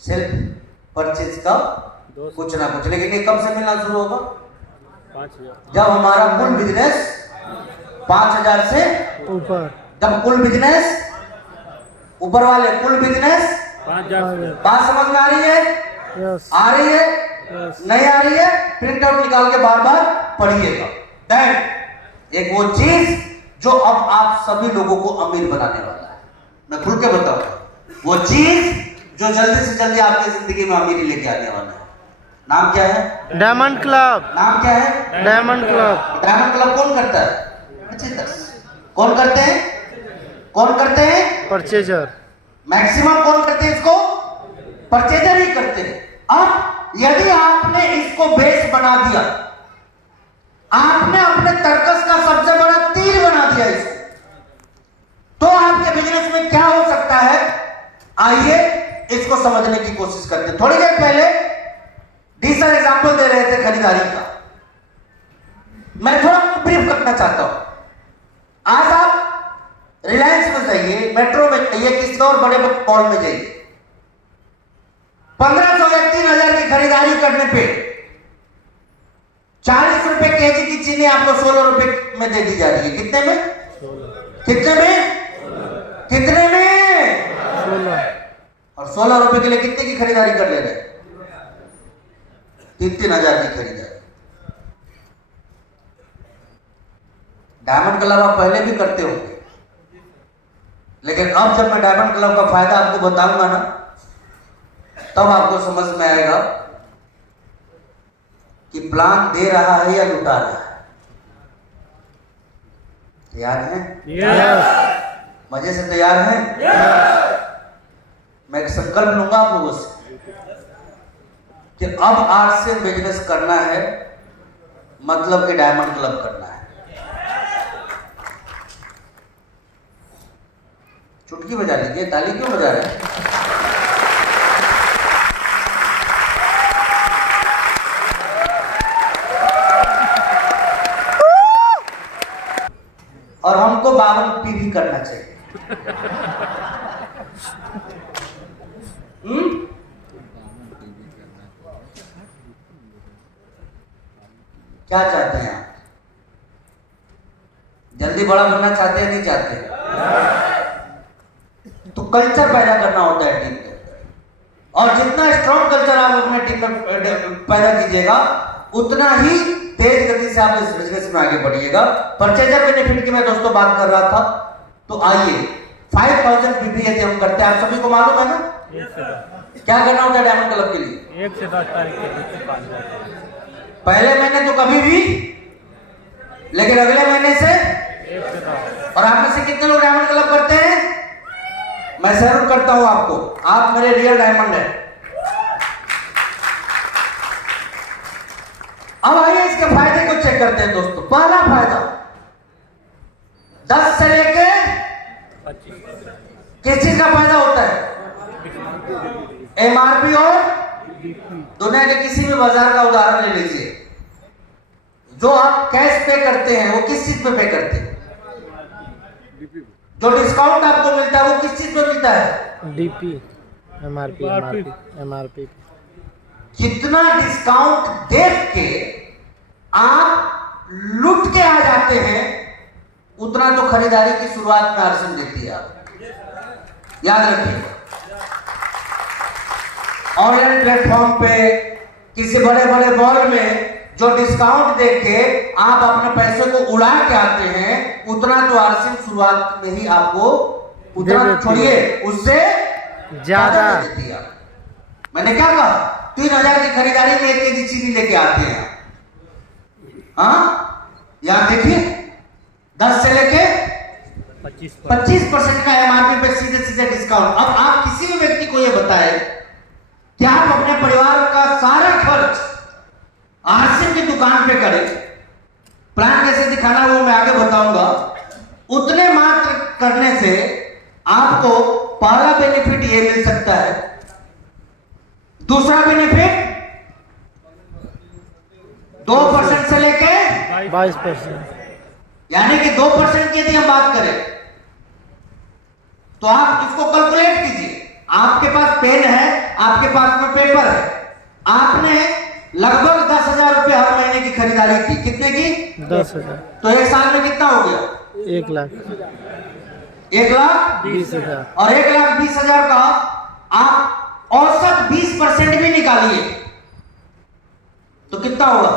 सेल्फ परचेज का कुछ ना कुछ। लेकिन ये कब से मिलना शुरू होगा, 5,000 जब हमारा कुल बिजनेस 5,000 से ऊपर जब कुल बिजनेस ऊपर वाले कुल बिजनेस 5,000 बात समझ में आ रही है? यस आ रही है? यस नहीं आ रही है? प्रिंट आउट निकाल के बार बार पढ़िएगा। दैट एक वो चीज जो अब आप सभी लोगों को अमीर बनाने वाला है। मैं खुल के बताऊंगा, वो चीज जो जल्दी से जल्दी आपकी जिंदगी में अमीरी लेके आने वाला है। नाम क्या है? डायमंड क्लब नाम क्या है? डायमंड क्लब डायमंड क्लब कौन करता है? अच्छी तरह कौन करते हैं? कौन करते हैं? परचेजर मैक्सिमम कौन करते हैं इसको? परचेजर ही करते हैं। अब यदि आपने इसको बेस बना दिया, आपने अपने तर्कस का सबसे बड़ा तीर बना दिया इसको, तो आपके बिजनेस में क्या हो सकता है, आइए इसको समझने की कोशिश करते हैं। थोड़ी देर पहले डी सर एग्जाम्पल दे रहे थे खरीदारी का, मैं थोड़ा ब्रीफ करना चाहता हूं। आज आप रिलायंस में जाइए, मेट्रो में जाइए, किसी और बड़े बड़े मॉल में जाइए, 1500 या 3,000 की खरीदारी करने पे 40 रुपए केजी की चीनी आपको 16 रुपए में दे दी जा रही है। कितने में? कितने में? कितने में? 16 और 16 रुपए के लिए कितने की खरीदारी कर ले रहे हैं? 3,000 की खरीदारी। डायमंड क्लब आप पहले भी करते होंगे, लेकिन अब जब मैं डायमंड क्लब का फायदा आपको बताऊंगा ना, तब आपको समझ में आएगा कि प्लान दे रहा है या लुटा रहा है। तैयार हैं? यस मजे से तैयार हैं? मैं एक संकल्प लूंगा आप लोगों से कि अब आज से बिजनेस करना है, मतलब कि डायमंड क्लब करना है। चुटकी बजा लीजिए, ताली क्यों बजा रहे हैं? और हमको 52 पी भी करना चाहिए। क्या चाहते हैं आप? जल्दी बड़ा बनना चाहते हैं, नहीं चाहते? तो कल्चर पैदा करना होता है टीम के अंदर, और जितना स्ट्रॉन्ग कल्चर आप अपने टीम में पैदा कीजिएगा, उतना ही तेज गति से आप इस बिजनेस में आगे बढ़िएगा। परचेजर बेनिफिट की मैं दोस्तों बात कर रहा था, तो आइए 5000 पीपी यदि हम करते हैं, आप सभी को मालूम है ना क्या करना होता है डायमंड क्लब के लिए? 1 से 10 तारीख के बीच 5,000 पहले महीने तो कभी भी, लेकिन अगले महीने से 1 से 10। और आप में से कितने लोग डायमंड क्लब करते हैं? मैं सैल्यूट करता हूं आपको, आप मेरे रियल डायमंड हैं। अब आइए इसके फायदे को चेक करते हैं दोस्तों। पहला फायदा 10 से लेके 25 किस चीज का फायदा होता है? एमआरपी और दुनिया के किसी भी बाजार का उदाहरण ले लीजिए, जो आप कैश पे करते हैं वो किस चीज पे पे करते हैं? जो डिस्काउंट आपको मिलता है वो किस चीज पे मिलता है? डीपी एमआरपी एमआरपी एमआरपी जितना डिस्काउंट देख के आप लुट के आ जाते हैं, उतना तो खरीदारी की शुरुआत में अर्शन देती है। आप याद रखिए, ऑनलाइन प्लेटफॉर्म पे किसी बड़े बड़े मॉल में जो डिस्काउंट देख के आप अपने पैसे को उड़ा के आते हैं, उतना तो अर्शन शुरुआत में ही आपको, उतना छोड़िए उससे ज्यादा देती है। मैंने क्या कहा? 3,000 की खरीदारी में 1 केजी चीनी लेके आते हैं। हाँ, यहां देखिए 10 से लेके 25% का एमआरपी पे सीधे सीधे डिस्काउंट। अब आप किसी भी व्यक्ति को यह बताएं कि आप अपने परिवार का सारा खर्च आरसीएम की दुकान पे करें, प्लान कैसे दिखाना है वो मैं आगे बताऊंगा। उतने मात्र करने से आपको पहला बेनिफिट ये मिल सकता है। दूसरा बेनिफिट 2% से लेके 22%। यानी कि 2% की यदि हम बात करें तो आप इसको कैलकुलेट कीजिए। आपके पास पेन है, आपके पास में पेपर है, आपने लगभग 10,000 रुपये हर महीने की खरीदारी की। कितने की? 10,000। तो एक साल में कितना हो गया? 1,00,000। 1,20,000। 20,000। और 1,20,000 का आप औसत 20% भी निकालिए तो कितना होगा?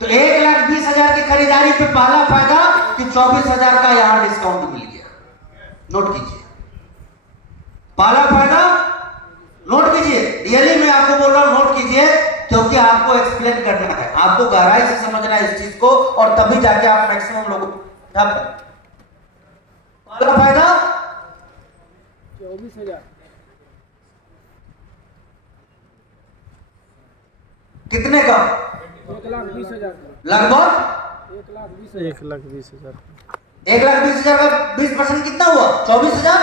तो 1,20,000 की खरीदारी पे पहला फायदा कि 24,000 का यहां डिस्काउंट मिल गया। नोट कीजिए, पहला फायदा नोट कीजिए। रियली मैं आपको बोल रहा हूं, नोट कीजिए, क्योंकि आपको एक्सप्लेन करना है, आपको गहराई से समझना है इस चीज को, और तभी जाके आप मैक्सिमम लोगों को। पहला फायदा 24,000। कितने का? 1,20,000। लगभग 1,20,000। 1,20,000 का 20% कितना हुआ? 24,000।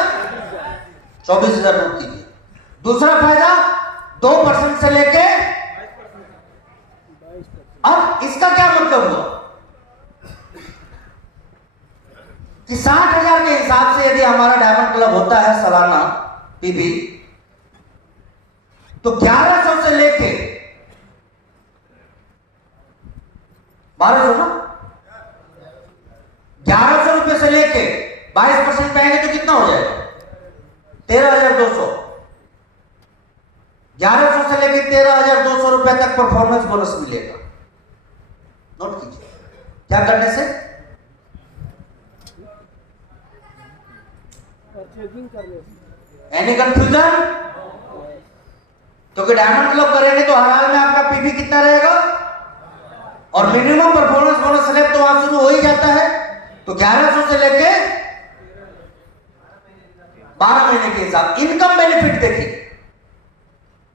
24,000 नोट कीजिए। दूसरा फायदा 2% से लेके, अब इसका क्या मतलब हुआ कि 60,000 के हिसाब से यदि हमारा डायमंड क्लब होता है सालाना पीबी, तो 1100 से लेके 1200 ना, 1100 रुपए से लेके 22% पे आएंगे तो कितना हो जाएगा? 13,200। 1100 से लेके 13,200 रुपए तक परफॉर्मेंस बोनस मिलेगा। नोट कीजिए, क्या करने से? परचेजिंग करने से। Any confusion? क्योंकि डायमंड क्लब करेंगे तो हर हाल में आपका पीबी कितना रहेगा, और मिनिमम परफॉर्मेंस बोनस स्लैब तो वहां शुरू हो ही जाता है। तो 1100 से लेके 12 महीने के हिसाब। इनकम बेनिफिट देखिए,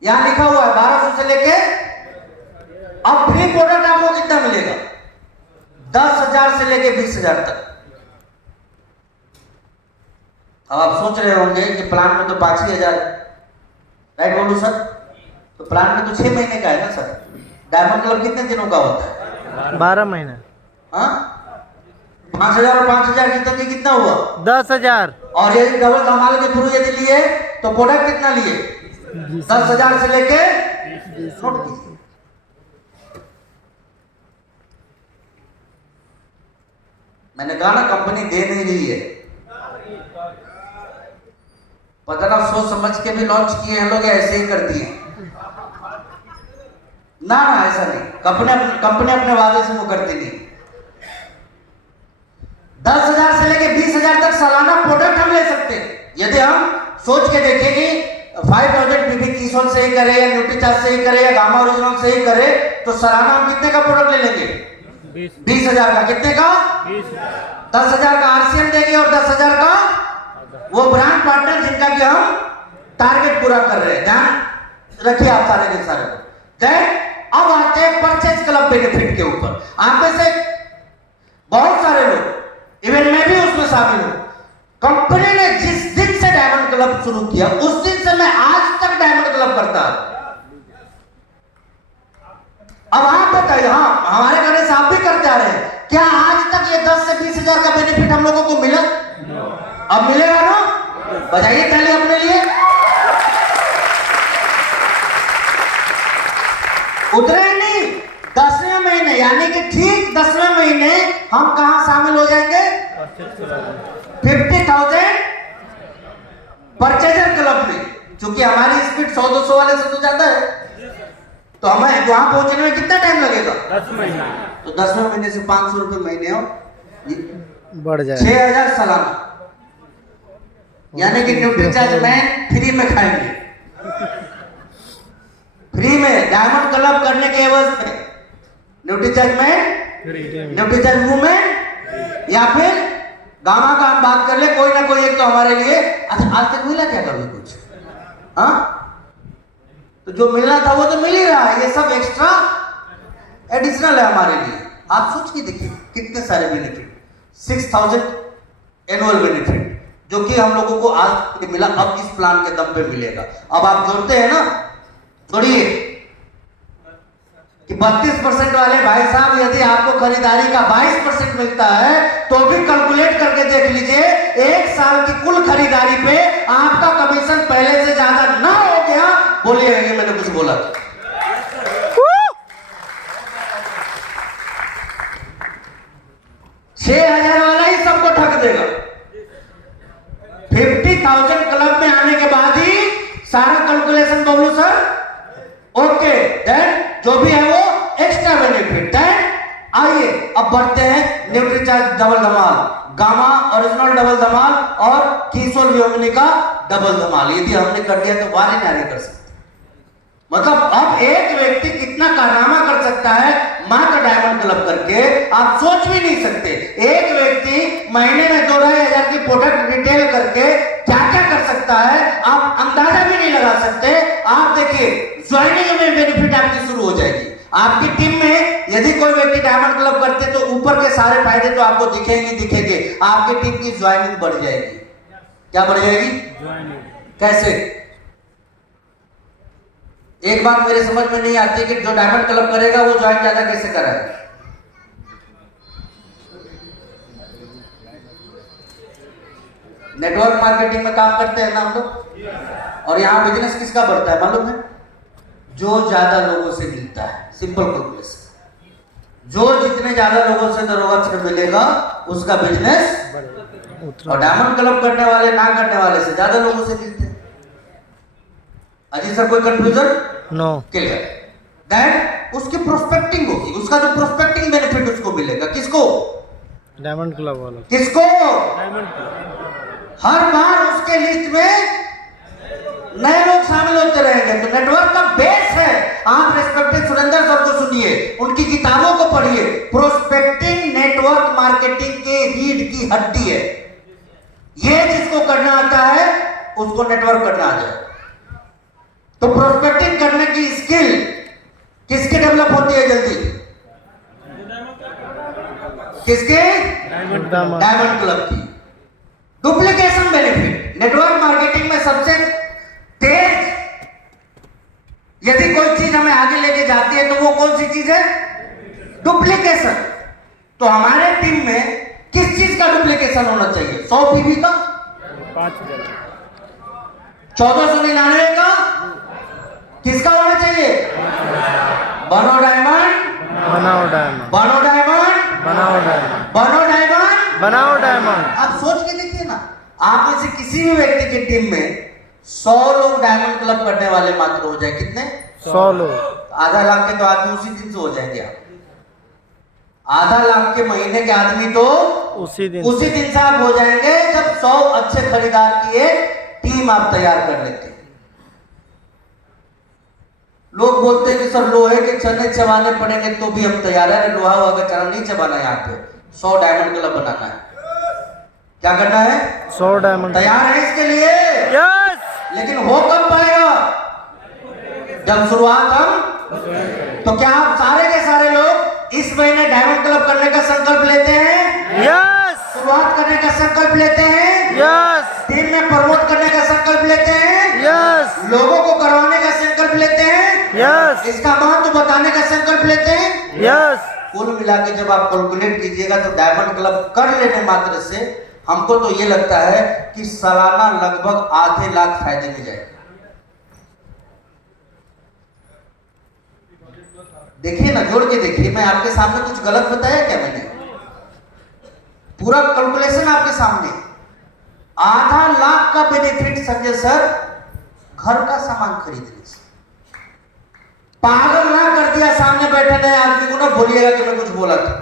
यहां लिखा हुआ है 1200 से लेके, अब फ्री प्रोडक्ट आपको कितना मिलेगा? 10,000 से लेके 20,000 तक। अब आप सोच रहे होंगे कि प्लान में तो 5,000, राइट बोलूं सर? तो प्लान में तो 6 महीने का है ना सर। डायमंड क्लब कितने दिनों का होता है? 12 महीना। हाँ, 5,000 और 5,000 की कितना हुआ? 10,000। और ये डबल धमाल के थ्रू यदि लिए तो प्रोडक्ट कितना लिए? 10,000 से लेके, नोट कीजिए, मैंने कहा ना कंपनी दे नहीं रही है, पता ना सोच समझ के भी लॉन्च किए हैं लोग, ऐसे ही कर दिए ना। ऐसा नहीं, कंपनी अपने वादे से वो करती नहीं। 10,000 से लेके 20,000 तक सालाना प्रोडक्ट हम ले सकते हैं। यदि हम सोच के देखें कि 5,000 पीबी कीसोल से ही करे, या न्यूट्रीचार्ज से ही करे, या गामा ओरिजिनल से ही करे, तो सालाना हम कितने का प्रोडक्ट ले लेंगे? 20,000 का। कितने का? 10,000 का आरसीएम देंगे, और 10,000 का वो ब्रांड पार्टनर जिनका कि हम टारगेट पूरा कर रहे हैं। ध्यान रखिए आप सारे के सारे। देन अब आते हैं परचेज क्लब बेनिफिट के ऊपर। आप में से बहुत सारे लोग, इवन मैं भी उसमें शामिल हूं, कंपनी ने जिस दिन से डायमंड क्लब शुरू किया उस दिन से मैं आज तक डायमंड क्लब करता हूं। अब आप बताइए, हाँ हमारे घर से आप भी करते आ रहे हैं, क्या आज तक ये 10 से 20,000 का बेनिफिट हम लोगों को मिला? अब मिलेगा ना? बजाइए ताली अपने लिए। उतरे ही नहीं, 10वें महीने यानी कि ठीक 10वें महीने हम कहां शामिल हो जाएंगे? 50,000 परचेजर क्लब में। क्योंकि हमारी स्पीड 100-200 वाले से तो ज्यादा है, तो हमें वहां पहुंचने में कितना टाइम लगेगा? 10 महीने। तो 10वें महीने से 500 रुपए महीने हो, बढ़ जाए 6,000 सालाना, यानी कि न्यूट्रीचार्ज मैन फ्री में खाएंगे, फ्री में डायमंड क्लब करने के एवज में न्यूट्रीचार्ज मैन, न्यूट्रीचार्ज वुमेन, या फिर गामा का हम बात कर ले, कोई ना कोई एक तो हमारे लिए। अच्छा, आज तक मिला क्या कभी कुछ? हाँ, तो जो मिलना था वो तो मिल ही रहा है, ये सब एक्स्ट्रा एडिशनल है हमारे लिए। आप सोच के देखिए कितने सारे बेनिफिट, 6,000 एनुअल बेनिफिट जो कि हम लोगों को आज मिला, अब इस प्लान के दम पे मिलेगा। अब आप जोड़ते हैं ना, जोड़िए कि 32% वाले भाई साहब यदि आपको खरीदारी का 22% मिलता है तो भी कैलकुलेट करके देख लीजिए, एक साल की कुल खरीदारी पे आपका कमीशन पहले से ज्यादा ना हो गया बोलिएगा कि मैंने कुछ बोला था। $6,000 वाला ही सबको ठग देगा। 50,000 क्लब में आने के बाद ही सारा calculation Bablu sir okay, then जो भी है वो एक्स्ट्रा बेनिफिट। देन आइए अब बढ़ते हैं न्यूट्रीचार्ज डबल धमाल, गामा ओरिजिनल डबल धमाल और कीसोल व्योमिनी का डबल धमाल। यदि हमने कर दिया तो वारे नारे कर सकते। मतलब अब एक व्यक्ति कितना कारनामा कर सकता है मात्र डायमंड क्लब करके, आप सोच भी नहीं सकते। एक व्यक्ति महीने में 2-2,500 की प्रोडक्ट रिटेल करके क्या क्या कर सकता है, आप अंदाजा भी नहीं लगा सकते। आप देखिए ज्वाइनिंग में बेनिफिट आपकी शुरू हो जाएगी। आपकी टीम में यदि कोई व्यक्ति डायमंड क्लब करते तो ऊपर के सारे फायदे तो आपको दिखेंगे। आपकी टीम की ज्वाइनिंग बढ़ जाएगी। क्या बढ़ जाएगी? कैसे? एक बात मेरे समझ में नहीं आती कि जो डायमंड क्लब करेगा वो ज्वाइन ज्यादा कैसे कराएगा। नेटवर्क मार्केटिंग में काम करते हैं ना हम लोग, और यहाँ बिजनेस किसका बढ़ता है मालूम है? जो ज्यादा लोगों से मिलता है। सिंपल कैलकुलेशन, जो जितने ज्यादा लोगों से दरोगा मिलेगा उसका बिजनेस। और डायमंड क्लब करने वाले ना करने वाले से ज्यादा लोगों से मिलते हैं। अजी सर कोई कंफ्यूजन? No, clear. देन उसकी प्रोस्पेक्टिंग होगी, उसका जो प्रोस्पेक्टिंग बेनिफिट उसको मिलेगा। किसको? डायमंड क्लब वाला। किसको? Diamond club. हर बार उसके लिस्ट में नए लोग शामिल होते रहेंगे। तो नेटवर्क का बेस है। आप रिस्पेक्टेड सुरेंद्र सर को सुनिए, उनकी किताबों को पढ़िए। प्रोस्पेक्टिंग नेटवर्क मार्केटिंग के रीढ़ की हड्डी है। ये जिसको करना आता है उसको नेटवर्क करना आ जाए। तो प्रोस्पेक्टिंग करने की स्किल किसके डेवलप होती है जल्दी? किसके? डायमंड क्लब की। डुप्लीकेशन बेनिफिट नेटवर्क मार्केटिंग में सबसे तेज यदि कोई चीज हमें आगे लेके जाती है तो वो कौन सी चीज है? डुप्लीकेशन। तो हमारे टीम में किस चीज का डुप्लीकेशन होना चाहिए? 100 पीवी का, 1499 का, किसका होना चाहिए? बनो डायमंड, बनाओ डायमंड, बनो डायमंड, बनाओ डायमंड, बनो डायमंड, बनाओ डायमंड। आप सोच के देखिए ना, आप में से किसी भी व्यक्ति की टीम में 100 लोग डायमंड क्लब करने वाले मात्र हो जाए। कितने? 100 लोग। आधा लाख के तो आदमी उसी दिन से हो जाएंगे। आप आधा लाख के महीने के आदमी तो उसी दिन से आप हो जाएंगे जब 100 अच्छे खरीदार की एक टीम आप तैयार कर लेते हैं। लोग बोलते हैं कि सर लोहे के चने चबाने पड़ेंगे तो भी हम तैयार है। लोहा हुआ का चना नहीं चबाना है, यहाँ पे 100 डायमंड क्लब बनाना है। क्या करना है? 100 डायमंड। तैयार है इसके लिए? यस। लेकिन हो कब पाएगा? जब शुरुआत हम। तो क्या आप सारे के सारे लोग इस महीने डायमंड क्लब करने का संकल्प लेते हैं? यस। शुरुआत करने का संकल्प लेते हैं? यस। टीम में प्रमोट करने का संकल्प लेते हैं? यस। लोगों को करवाने का संकल्प लेते हैं? यस। इसका महत्व बताने का संकल्प लेते हैं? यस। कुल मिला के जब आप कैलकुलेट कीजिएगा तो डायमंड क्लब कर लेने मात्र से हमको तो ये लगता है कि सालाना लगभग आधे लाख फायदे मिल जाएंगे। देखिए ना, जोड़ के देखिए। मैं आपके सामने कुछ गलत बताया क्या? मैंने पूरा कैलकुलेशन आपके सामने। आधा लाख का बेनिफिट संजय सर घर का सामान खरीदने से। पागल ना कर दिया सामने बैठे नए आदमी को ना बोलिएगा कि मैं कुछ बोला था।